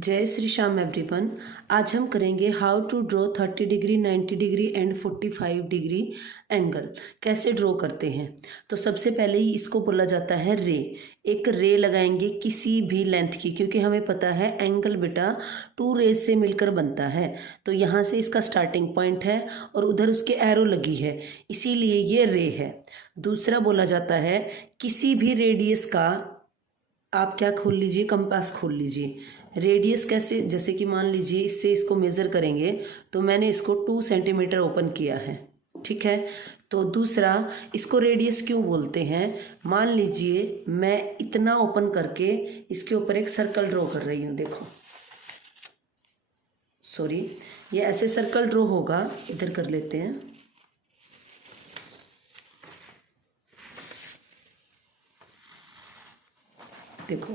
जय श्री श्याम एवरीवन। आज हम करेंगे how to draw 30 degree 90 degree and 45 degree angle कैसे ड्रॉ करते हैं। तो सबसे पहले ही इसको बोला जाता है रे। एक रे लगाएंगे किसी भी लेंथ की, क्योंकि हमें पता है एंगल बेटा 2 रेज से मिलकर बनता है। तो यहाँ से इसका स्टार्टिंग पॉइंट है और उधर उसके एरो लगी है, इसीलिए ये रे है। दूसरा बोला जाता है किसी भी रेडियस का आप क्या खोल लीजिए, कंपास खोल लीजिए। रेडियस कैसे, जैसे कि मान लीजिए इससे इसको मेज़र करेंगे तो मैंने इसको 2 सेंटीमीटर ओपन किया है, ठीक है। तो दूसरा, इसको रेडियस क्यों बोलते हैं, मान लीजिए मैं इतना ओपन करके इसके ऊपर एक सर्कल ड्रॉ कर रही हूँ। देखो सॉरी, ये ऐसे सर्कल ड्रॉ होगा, इधर कर लेते हैं। देखो,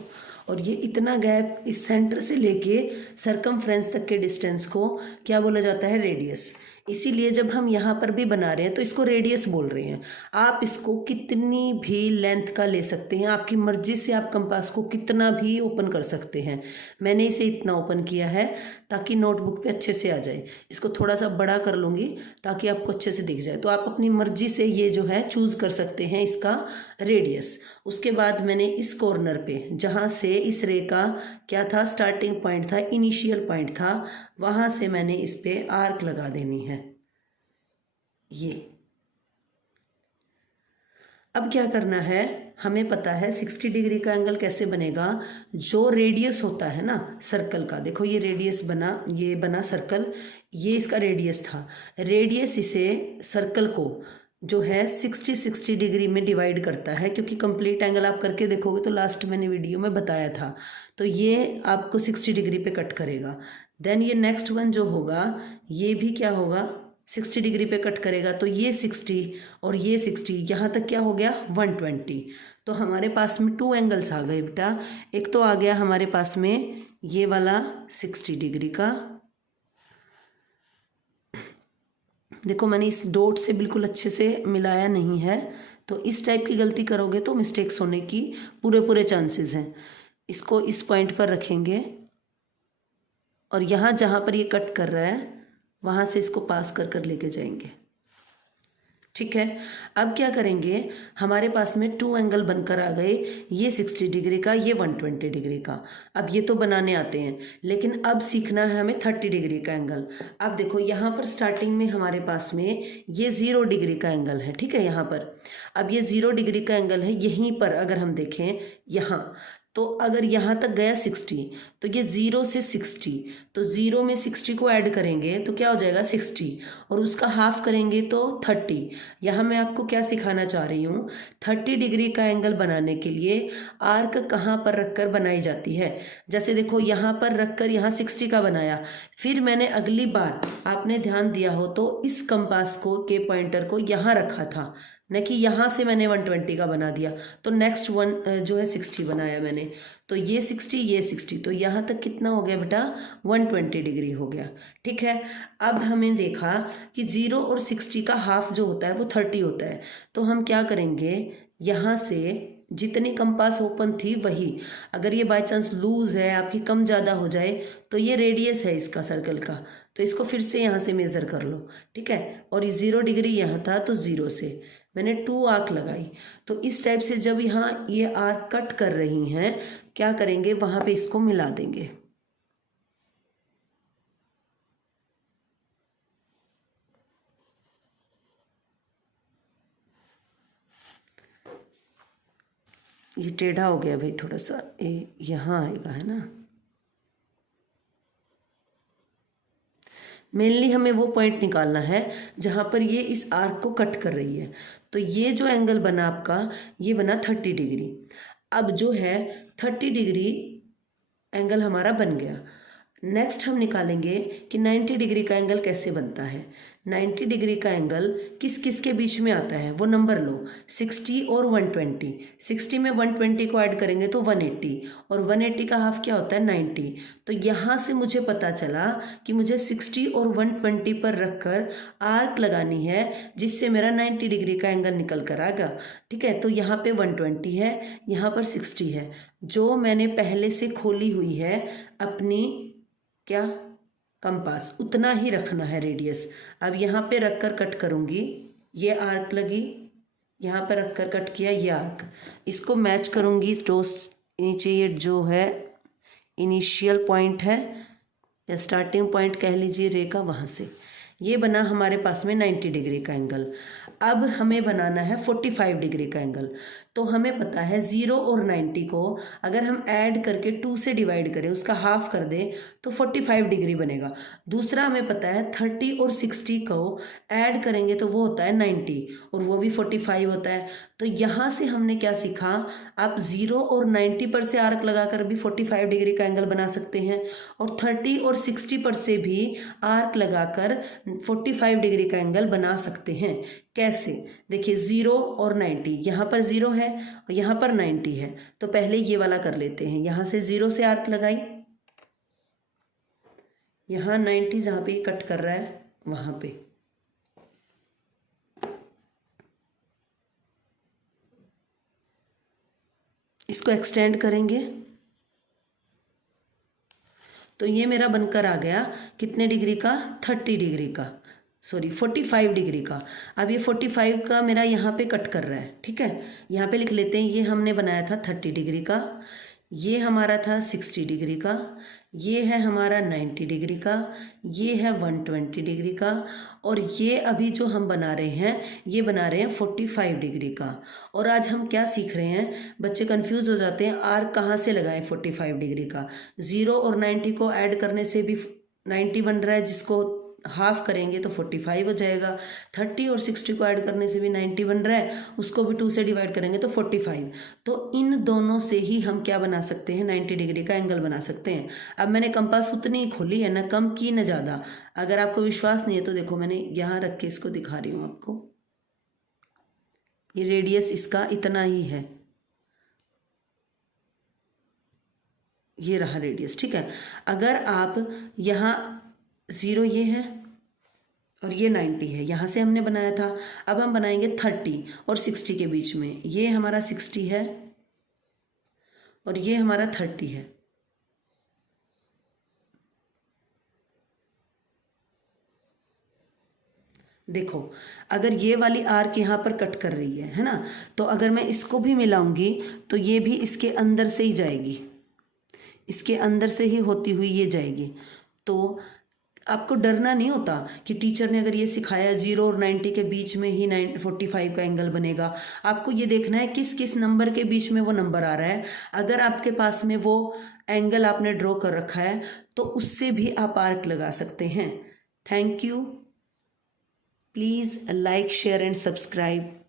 और ये इतना गैप इस सेंटर से लेके सरकमफ्रेंस तक के डिस्टेंस को क्या बोला जाता है, रेडियस। इसीलिए जब हम यहाँ पर भी बना रहे हैं तो इसको रेडियस बोल रहे हैं। आप इसको कितनी भी लेंथ का ले सकते हैं, आपकी मर्जी से आप कंपास को कितना भी ओपन कर सकते हैं। मैंने इसे इतना ओपन किया है ताकि नोटबुक पे अच्छे से आ जाए। इसको थोड़ा सा बड़ा कर लूँगी ताकि आपको अच्छे से दिख जाए। तो आप अपनी मर्जी से ये जो है चूज़ कर सकते हैं इसका रेडियस। उसके बाद मैंने इस कॉर्नर पे, जहाँ से इस रे का क्या था, स्टार्टिंग पॉइंट था, इनिशियल पॉइंट था, वहाँ से मैंने इस पे आर्क लगा देनी है। ये अब क्या करना है, हमें पता है 60 डिग्री का एंगल कैसे बनेगा। जो रेडियस होता है ना सर्कल का, देखो ये रेडियस बना, ये बना सर्कल, ये इसका रेडियस था। रेडियस इसे सर्कल को जो है 60 डिग्री में डिवाइड करता है, क्योंकि कंप्लीट एंगल आप करके देखोगे तो लास्ट मैंने वीडियो में बताया था। तो ये आपको 60 डिग्री पे कट करेगा। देन ये नेक्स्ट वन जो होगा ये भी क्या होगा, 60 डिग्री पे कट करेगा। तो ये 60 और ये 60, यहाँ तक क्या हो गया 120। तो हमारे पास में 2 एंगल्स आ गए बेटा। एक तो आ गया हमारे पास में ये वाला 60 डिग्री का, देखो मैंने इस डॉट से बिल्कुल अच्छे से मिलाया नहीं है, तो इस टाइप की गलती करोगे तो मिस्टेक्स होने की पूरे चांसेस हैं। इसको इस पॉइंट पर रखेंगे और यहाँ जहाँ पर ये कट कर रहा है वहाँ से इसको पास कर कर लेके जाएंगे, ठीक है। अब क्या करेंगे, हमारे पास में 2 एंगल बनकर आ गए, ये 60 डिग्री का, ये 120 डिग्री का। अब ये तो बनाने आते हैं, लेकिन अब सीखना है हमें 30 डिग्री का एंगल। अब देखो यहाँ पर स्टार्टिंग में हमारे पास में ये 0 डिग्री का एंगल है, ठीक है। यहाँ पर अब ये 0 डिग्री का एंगल है। यहीं पर अगर हम देखें यहाँ, तो अगर यहाँ तक गया 60, तो ये 0 से 60, तो 0 में 60 को ऐड करेंगे तो क्या हो जाएगा 60, और उसका हाफ करेंगे तो 30। यहाँ मैं आपको क्या सिखाना चाह रही हूँ, 30 डिग्री का एंगल बनाने के लिए आर्क कहाँ पर रखकर बनाई जाती है। जैसे देखो यहाँ पर रखकर यहाँ 60 का बनाया, फिर मैंने अगली बार, आपने ध्यान दिया हो तो इस कंपास को के पॉइंटर को यहाँ रखा था, न कि यहाँ से मैंने 120 का बना दिया। तो नेक्स्ट वन जो है 60 बनाया मैंने, तो ये 60 ये 60, तो यहाँ तक कितना हो गया बेटा 120 डिग्री हो गया, ठीक है। अब हमें देखा कि 0 और 60 का हाफ जो होता है वो 30 होता है। तो हम क्या करेंगे, यहाँ से जितनी कंपास ओपन थी वही, अगर ये बाय चांस लूज है, आपकी कम ज़्यादा हो जाए, तो ये रेडियस है इसका सर्कल का, तो इसको फिर से यहाँ से मेज़र कर लो, ठीक है। और ये 0 डिग्री यहाँ था, तो 0 से मैंने 2 आर्क लगाई। तो इस टाइप से जब यहाँ ये आर्क कट कर रही हैं, क्या करेंगे, वहाँ पे इसको मिला देंगे। ये टेढ़ा हो गया भाई थोड़ा सा, ये यहाँ आएगा, है ना। मेनली हमें वो पॉइंट निकालना है जहाँ पर ये इस आर्क को कट कर रही है। तो ये जो एंगल बना आपका, ये बना 30 डिग्री। अब जो है 30 डिग्री एंगल हमारा बन गया। नेक्स्ट हम निकालेंगे कि 90 डिग्री का एंगल कैसे बनता है। 90 डिग्री का एंगल किस किस के बीच में आता है वो नंबर लो, 60 और 120। 60 में 120 को ऐड करेंगे तो 180, और 180 का हाफ क्या होता है 90। तो यहाँ से मुझे पता चला कि मुझे 60 और 120 पर रखकर आर्क लगानी है जिससे मेरा 90 डिग्री का एंगल निकल कर आएगा। ठीक है, तो यहाँ पे 120 है, यहाँ पर 60 है। जो मैंने पहले से खोली हुई है अपनी क्या कंपास, उतना ही रखना है रेडियस। अब यहाँ पे रखकर कट करूँगी, ये आर्क लगी, यहाँ पर रखकर कट किया ये आर्क। इसको मैच करूँगी तो नीचे ये जो है इनिशियल पॉइंट है या स्टार्टिंग पॉइंट कह लीजिए रे का, वहाँ से ये बना हमारे पास में 90 डिग्री का एंगल। अब हमें बनाना है 45 डिग्री का एंगल। तो हमें पता है 0 और 90 को अगर हम ऐड करके 2 से डिवाइड करें, उसका हाफ कर दें तो 45 डिग्री बनेगा। दूसरा हमें पता है 30 और 60 को ऐड करेंगे तो वो होता है 90 और वो भी 45 होता है। तो यहाँ से हमने क्या सीखा, आप 0 और 90 पर से आर्क लगाकर भी 45 डिग्री का एंगल बना सकते हैं, और 30 और 60 पर से भी आर्क लगाकर 45 डिग्री का एंगल बना सकते हैं। कैसे, देखिए 0 और 90, यहाँ पर 0 है और यहाँ पर 90 है, तो पहले ये वाला कर लेते हैं। यहाँ से 0 से आर्क लगाई, यहाँ 90 जहाँ पे कट कर रहा है वहाँ पे, इसको एक्सटेंड करेंगे तो ये मेरा बनकर आ गया कितने डिग्री का, 30 डिग्री का, सॉरी 45 डिग्री का। अब ये 45 का मेरा यहाँ पे कट कर रहा है। ठीक है, यहाँ पे लिख लेते हैं, ये हमने बनाया था 30 डिग्री का, ये हमारा था 60 डिग्री का, ये है हमारा 90 डिग्री का, ये है 120 डिग्री का, और ये अभी जो हम बना रहे हैं ये बना रहे हैं 45 डिग्री का। और आज हम क्या सीख रहे हैं, बच्चे कंफ्यूज हो जाते हैं आर्क कहाँ से लगाएं 45 डिग्री का। 0 और 90 को ऐड करने से भी 90 बन रहा है, जिसको हाफ करेंगे तो 45 हो जाएगा। 30 और 60 को ऐड करने से भी 90 बन रहा है, उसको भी 2 से डिवाइड करेंगे तो 45। तो इन दोनों से ही हम क्या बना सकते हैं, 90 डिग्री का एंगल बना सकते हैं। अब मैंने कंपास उतनी ही खोली है, ना कम की ना ज़्यादा। अगर आपको विश्वास नहीं है तो देखो मैंने यहाँ रख के इसको दिखा रही हूँ आपको, ये रेडियस इसका इतना ही है, ये रहा रेडियस। ठीक है, अगर आप यहाँ 0 ये है और ये 90 है, यहाँ से हमने बनाया था। अब हम बनाएंगे 30 और 60 के बीच में, ये हमारा 60 है और ये हमारा 30 है। देखो अगर ये वाली आर्क यहाँ पर कट कर रही है ना, तो अगर मैं इसको भी मिलाऊंगी तो ये भी इसके अंदर से ही जाएगी, इसके अंदर से ही होती हुई ये जाएगी। तो आपको डरना नहीं होता कि टीचर ने अगर ये सिखाया 0 और 90 के बीच में ही 45 का एंगल बनेगा। आपको ये देखना है किस किस नंबर के बीच में वो नंबर आ रहा है। अगर आपके पास में वो एंगल आपने ड्रॉ कर रखा है तो उससे भी आप आर्क लगा सकते हैं। Thank you, please like share and subscribe.